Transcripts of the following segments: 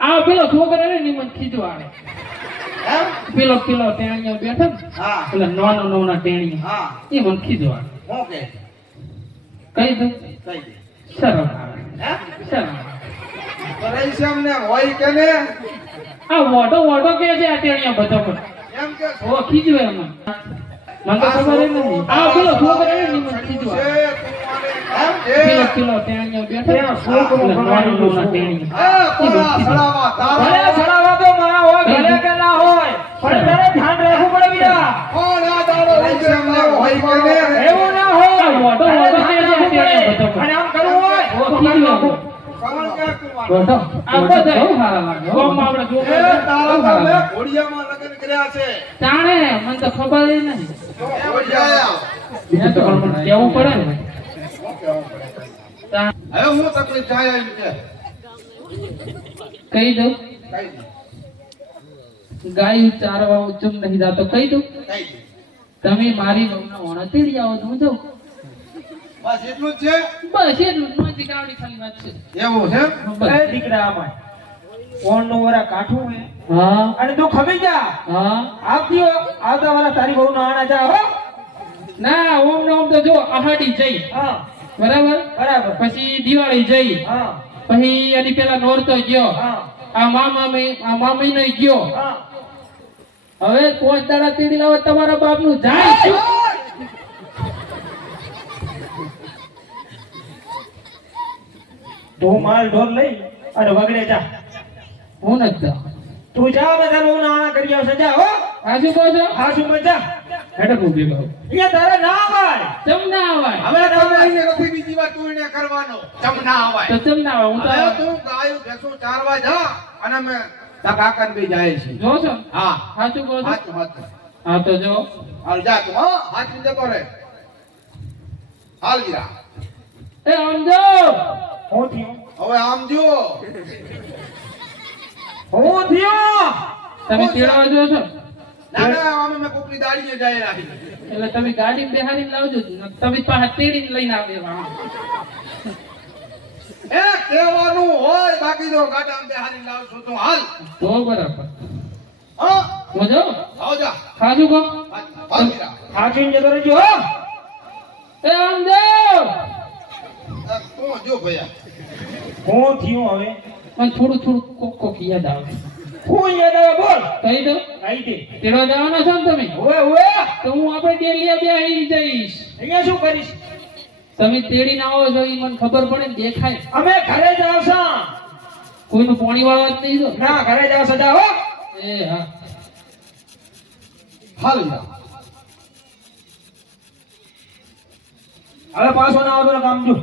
આ પેલો છોકરો રે ને મને ખીજવા આવે એમ પેલો ટેણીઓ બેઠો ને હા પેલા નાના ટેણીઓ હા એ મને ખીજવા આવે હું કે કહી દઉં કઈ દે શરમ આવે હે શરમ આવે. પરેશાન ને હોય કે ને આ મોટો કે છે આ ટેણીઓ બધો પણ એમ કે ઓ ખીજવે મને તો ખબર નથી આ પેલો છોકરો રે ને મને ખીજવા આવે પેલો ટેણીઓ બેઠો ને છોકરો નાના ટેણીઓ ભલે સડાવા તો માં હોય ભલે કે ના હોય પણ તારે ધ્યાન રાખવું પડે બીજા એવું ના હોય મોટો કે છે આ ટેણીઓ બધો પણ અને આમ કરવું હોય ઓ તો ખીજવે કરી નાખો. મોટો આ બધા બહુ સારા લાગે ગામમાં આપણે જાણે મને તો ખબર ય નથી બીજું તો પણ મને કહેવું પડે ને કહી દઉં ગાય ચારવા ઉચમ નહીં જાતો કહી દઉં તમે મારી વહુના ઓણા તેડી આવો તો હું જાઉં બસ એટલું જ છે બસ એટલું નોંધી કાવડી ખાલી વાત છે એવું છે બસ. એ દીકરા આમાં કોણ નું વરા કાઠું હે હા અને તું ખમી જા હા આવતા વાળા તારી બહુ ના આના જા હો ના ઓમ ને ઓમ તો જો આહાડી જઈ હા બરાબર બરાબર પછી દિવાળી જઈ હા પછી એની પેલા નોરતો ગયો હા આ મામી ને ગયો હા હવે 5 દાડા તેડી લાવો તમારા બાપ નું જાય શું? તું માલ ઢોર લઈ અને વગડે જા હું નથી જાઉં. તું જા બધા નું ના કરી આવશે જા હો આજુ બાજુ હા શું મત જા હેડો તું ભેગો અહીંયા તારે ના આવાય ચમ ના આવાય હવે તમે અહીંયા નથી બીજી વાર તું એને કરવાનો ચમ ના આવાય તો ચમ ના આવાય હું હવે તો તું ગાયું ભેંસું ચારવા જા અને અમે તા કાકાને બી જાય છે જો છો હા સાચું કહો છો હાચું હાચું હા તો જો હાલ જા તું હા હાચું જતો રે હાલ ગીરા એ સમજો હું થયો હવે આમ જો હું થયો તમે તેડવા જો છો ના ના અમે મેં કોકની દાડીએ જાય રાખી એટલે તમે ગાડી બેહાડીને લાવજો તમે પાછા તેડીને લઈને આવેલા એ કહેવાનું હોય બાકી તો ગાડામાં બેહારી લાવશો તો હાલ તો બરાબર હા હું જો આવ જા સાચું કહો હાલ ગીરા હાચીને જતો રહેજો હો એ સમજો તું જો ભૈયા હું થયો હવે મને થોડું કોક યાદ આવે હું યાદ આવે બોલ કહી દો આઈ દે તેડવા જવાના છો ને તમે ઓએ ઓએ તો હું આપણે ડેલીયા બેહી જઈશ અહીંયા શું કરીશ તમે તેડીને આવો છો એ મને ખબર પડે ને દેખાય અમે ઘરે જ આવશા કોઈનું પાણી વાળવા જ નહીં દો ના ઘરે જ આવશા જા હો એ હા હાલ ગીરા હવે પાછો ના આવતો કામ જો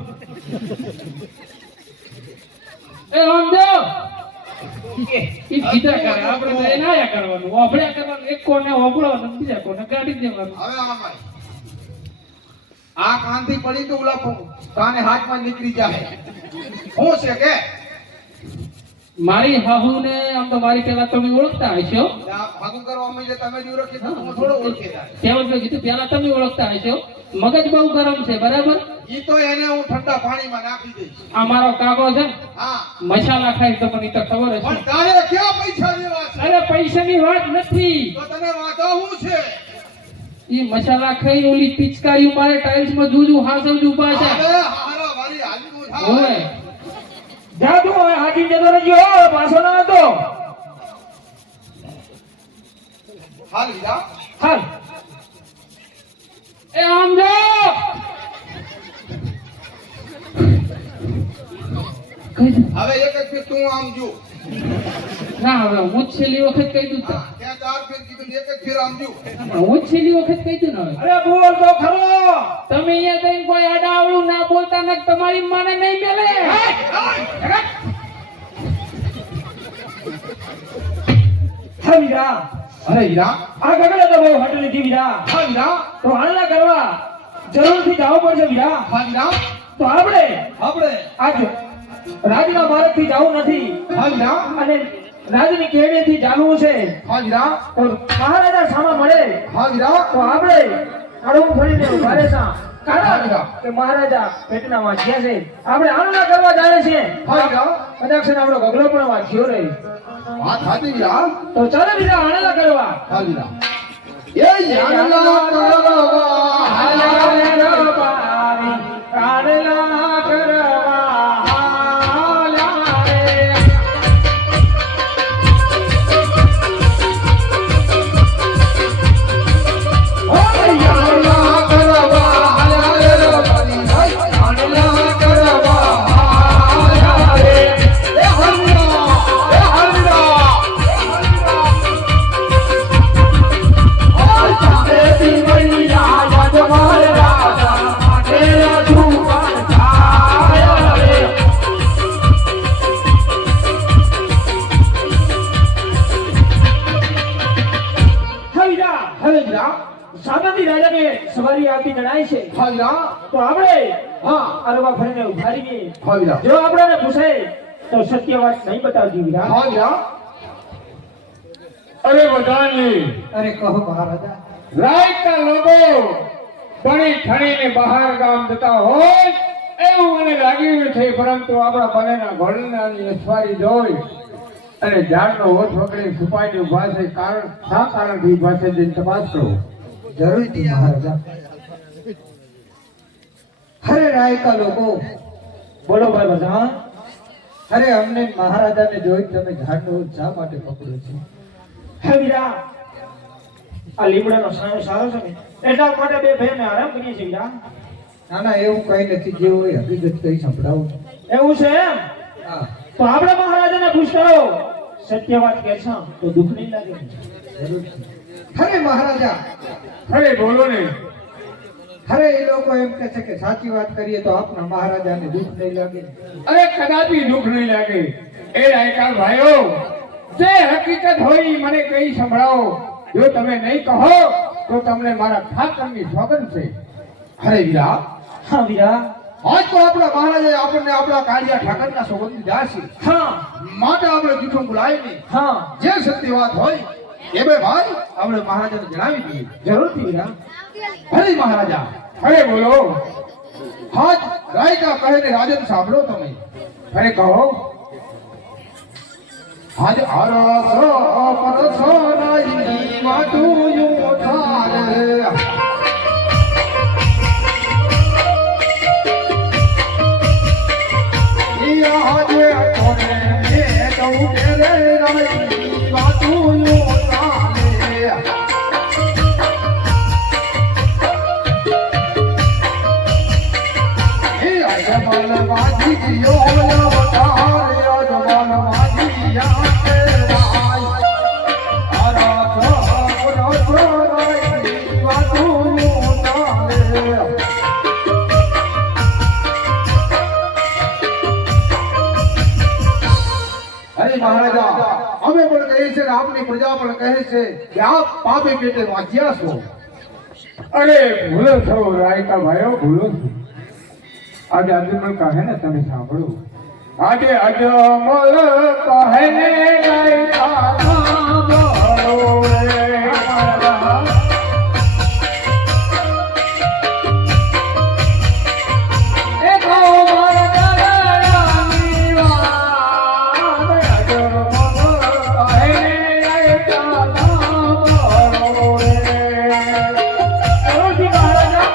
એ સમજો કે ઈ કીધા કરે આપણે તો એ ના કરવાનું ઓફળ્યા કરવાનું એક કોને ઓફળવાનું બીજા કોને કાઢી દેવાનું હવે આમાં આ કાંતિ પડી તો ઓલા કાને હાથમાં નીકળી જાય હું છે કે મારી હાહુ ને આમ તો મારી પેલા તમે ઓળખતા હશો ભાગું કરવા માંડે તમે જ ઓળખી તો હું થોડો ઓળખી જાય કેવલ મેં કીધું પેલા તમે ઓળખતા હશો મગજ બહુ ગરમ છે બરાબર ઈ તો એને હું ઠંડા પાણીમાં નાખી દઈશ આ મારો કાકો છે ને, હા મસાલા ખાય તો મને તો ખબર હશે પણ તારે ક્યાં પૈસા લેવા છે અરે પૈસાની વાત નથી તો તને વાંધો શું છે ઈ મસાલા ખાઈ ઓલી પિચકારી મારે ટાઇલ્સ માં જુજુ હાસવજુ ઉભા છે અરે હારા વાળી હાજરું થાય ઓય જા તું હવે હાચીને જતો રહેજો હો પાછો ના આવતો હાલ ગીરા હાલ એ આમ જો કહી દઉં. હવે એક જ ફેર તું આમ જો ના હવે હું જ છેલ્લી વખત કહી દઉં તો. હા, ત્યાં 4 ફેર કીધું એક જ ફેર આમ જો હું જ છેલ્લી વખત કહી દઉં ને હવે અરે બોલ તો ખરો તમે અહીંયા જઈને કોઈ આડાવડું ના બોલતા ને તમારી માને નહીં મેલે હા વીરા અરે ગીરા આ ગગડે તો બહુ હટ લીધી વીરા હા ગીરા તો હાલના કરવા જરૂરથી જવું પડશે વીરા હા ગીરા તો આપણે આપણે આજ રાજના માર્ગથી જવું નથી હા ગીરા અને રાજની કેડીથી ચાલવું છે હા ગીરા તો મહારાજા સામા મળે હા ગીરા તો આપણે અડવું ફરીને ઉભા રહેતા કારણ કે મહારાજા પેટના વાંચ્યા છે આપણે આનંદ કરવા જાય છે હા વીરા કદાચ છે ને આપણો ગગલો પણ વાંચ્યો રહી વાત સાચી વીરા તો ચાલો બીજા આનંદ કરવા હા વીરા એ યાનલા કરવા હાલા રે બાવી કાળલા કરવા હાલા રે ઓ યાનલા કરવા હાલા રે બારી યાનલા કરવા હાલા રે એ હલ્લા ચારેથી મૈયા યજમાન રાજા માટેલા ધૂપન છાયા રે હવે વીરા સાબંદી રાજાને સવારી આવતી જણાય છે હા વીરા તો આપણે હા અરવા ફરીને ઉભા રહીએ હા વીરા જો આપણને પૂછે તો સત્ય વાત નહીં બતાવતી વીરા હા વીરા અરે બધાની અરે કહો મહારાજા રાયકા લોકો ભણી ઠણીને બહાર ગામ જતા હોય એવું મને લાગ્યું છે, પરંતુ આપણા બંનેના ઘોડનાની અસવારી જોઈ અને ઝાડનો હોઠ પકડી છુપાઈને ઊભા છે. કારણ શા કારણથી ઊભા છે જઈને તપાસ કરો. જરૂરથી મહારાજા હરે રાયકા લોકો બોલો ભાઈ બધા અરે અમને મહારાજાને જોઈ તમે ઝાડનો હોઠ શા માટે પકડ્યો છે? હે વીરા આ લીમડાનો સારો સારો છે ને એટલા માટે બે ભાઈને આરામ કરીએ છીએ વીરા. ના ના એવું કઈ નથી, જે હોય હકીકત કઈ સંભળાવો. એવું છે એમ? હા. તો આપણે મહારાજાને પૂછતા સત્ય વાત કે છે તો દુઃખ નહીં લાગે. અરે મહારાજા અરે બોલો ને. અરે એ લોકો એમ કહે છે કે સાચી વાત કરીએ તો આપના મહારાજાને દુઃખ નહીં લાગે. અરે કદાપી દુઃખ નહીં લાગે. એ રાયકા ભાઈઓ, જે હકીકત હોય ઈ મને કઈ સંભળાવો. જો તમે નહીં કહો તો તમને મારા ઠાકરની સોગંદ છે. અરે વીરા હા વીરા આજ તો આપણા મહારાજે આપણને આપણા કાળિયા ઠાકરના સોગંદ દીધા છે, હા માટે આપણે જૂઠું બોલાય નહીં. હા જે સત્ય વાત હોય એ બે ભાઈ આપણે મહારાજાને જણાવી દઈએ. જરૂરથી વીરા. અરે મહારાજા અરે બોલો. હાજ રાયકા કહે ને રાજન સાંભળો તમે. અરે કહો. હાજ આરસો પરસો નાઈ વાતું યુ થારે મહારાજા અમે પણ કહીએ છીએ, આપની પ્રજા પણ કહે છે કે આપ પાપે પેટે વાંચ્યા છો. અરે ભૂલો છો રાયકા ભાઈઓ, ભૂલો છો. આજે અજમલ કહે ને તમે સાંભળો. આજે અજમલ કહે ને રાયકા સાંભળો રે. એ કહો મારા દાદાની વાત. અજમલ કહે ને રાયકા સાંભળો રે. જરૂરથી મહારાજા.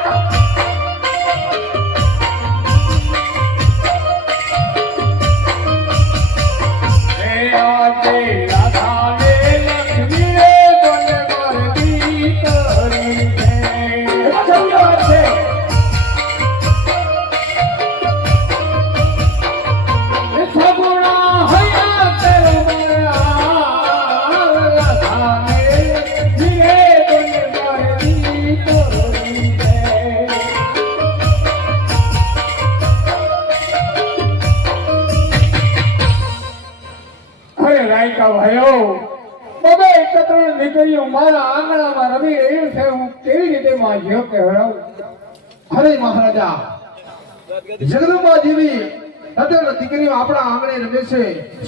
ભાઈઓ, બધે એકત્ર નીકળ્યું મારા આંગણામાં રમી રહ્યું છે. હું કેવી રીતે માજ્યો કહેવાઉં? અરે મહારાજા જગદંબા દેવી તદ્દન દીકરીઓ આપણા આંગણે રમે છે.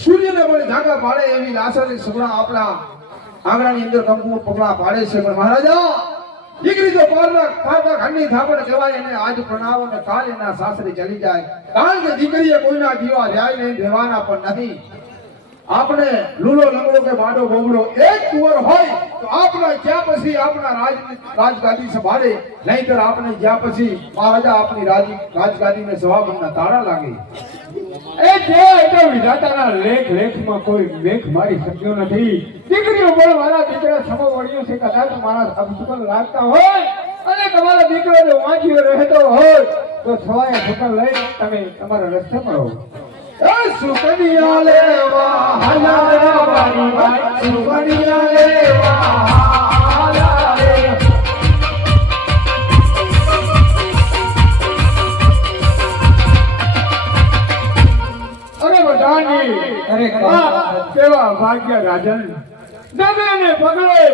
સૂર્યને પણ ઝાંકા પાડે એવી લાસાની સગડા આપણા આંગણાની અંદર કંકુ પગલા પાડે છે. પણ મહારાજા દીકરી જો પારના ખાતા ઘરની થાપડ કહેવાય એને આજ પ્રણાવો ને કાલ એના સાસરે ચલી જાય. કારણ કે દીકરીએ કોઈના દીવા રહ્યા નહીં, દેવાના પણ નહીં. આપણે લૂલો લંગડો કે બાડો બોગડો એક કુંવર હોય તો આપણે જ્યાં પછી આપણા રાજગાદી સંભાળે, નહીંતર આપણે જ્યાં પછી મહારાજા આપણી રાજગાદીને જવાબના તાળા લાગે. એ જે તો વિધાતાના લેખમાં કોઈ મેઘ મારી શક્યો નથી. દીકરીઓ પણ મારા દીકરા સમો વળ્યો છે. કદાચ મારા અપશુકન લાગતા હોય અને તમારા દીકરો જો વાંચ્યો રહેતો હોય તો સવારે શુકન લઈ તમે તમારા રસ્તે મળો. સુકનિયા લેવા હાલા વાળી ભાઈ, સુકનિયા લેવા હાલા રે. અરે બધાની અરે કેવા ભાગ્ય રાજન દમે ને પગડે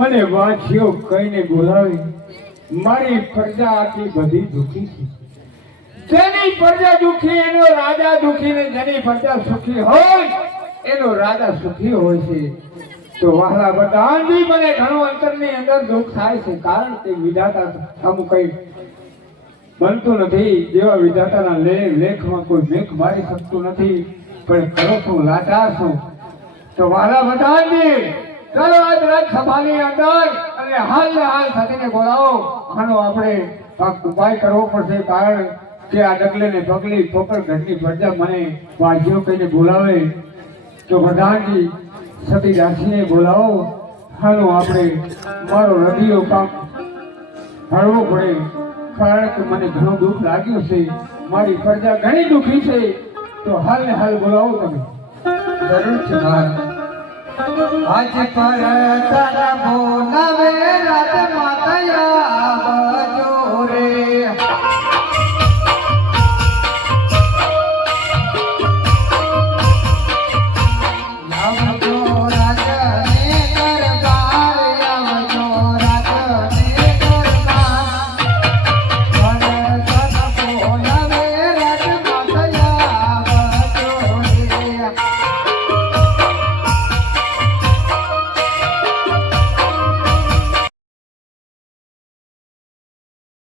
મને વાંચ્યો કઈને બોલાવી. મારી પ્રજા આટલી બધી દુખી છે. જેની પ્રજા દુખી એનો રાજા દુખી ને જેની પ્રજા સુખી હોય એનો રાજા સુખી હોય છે. તો વહાલા બધાની મને ઘણું અંતરની અંદર દુઃખ થાય છે. કારણ કે વિધાતા અમુક કઈ બનતું નથી. જેવા વિધાતાના લેખમાં કોઈ મેઘ મારી શકતું નથી. પણ કરો શું, લાચાર છું. તો વહાલા બધાની ચાલો આજ રાજસભાની અંદર અને હાલ સાથેને બોલાવો. આનો આપણે ઉપાય કરવો પડશે. કારણ કે આ ડગલે ને પગલી પોકળ ઘરની પ્રજા મને વાજ્યો કહીને બોલાવે તો બધાની સતી દાસીને બોલાવો. હાલો આપણે મારો હૃદયો કામ હળવો પડે. કારણ કે મને ઘણું દુઃખ લાગ્યું છે. મારી પ્રજા ઘણી દુઃખી છે. તો હાલ ને હાલ બોલાવો તમે. જરૂર છે મહારાજ. આજ પર તારા બોલાવે રાત માતા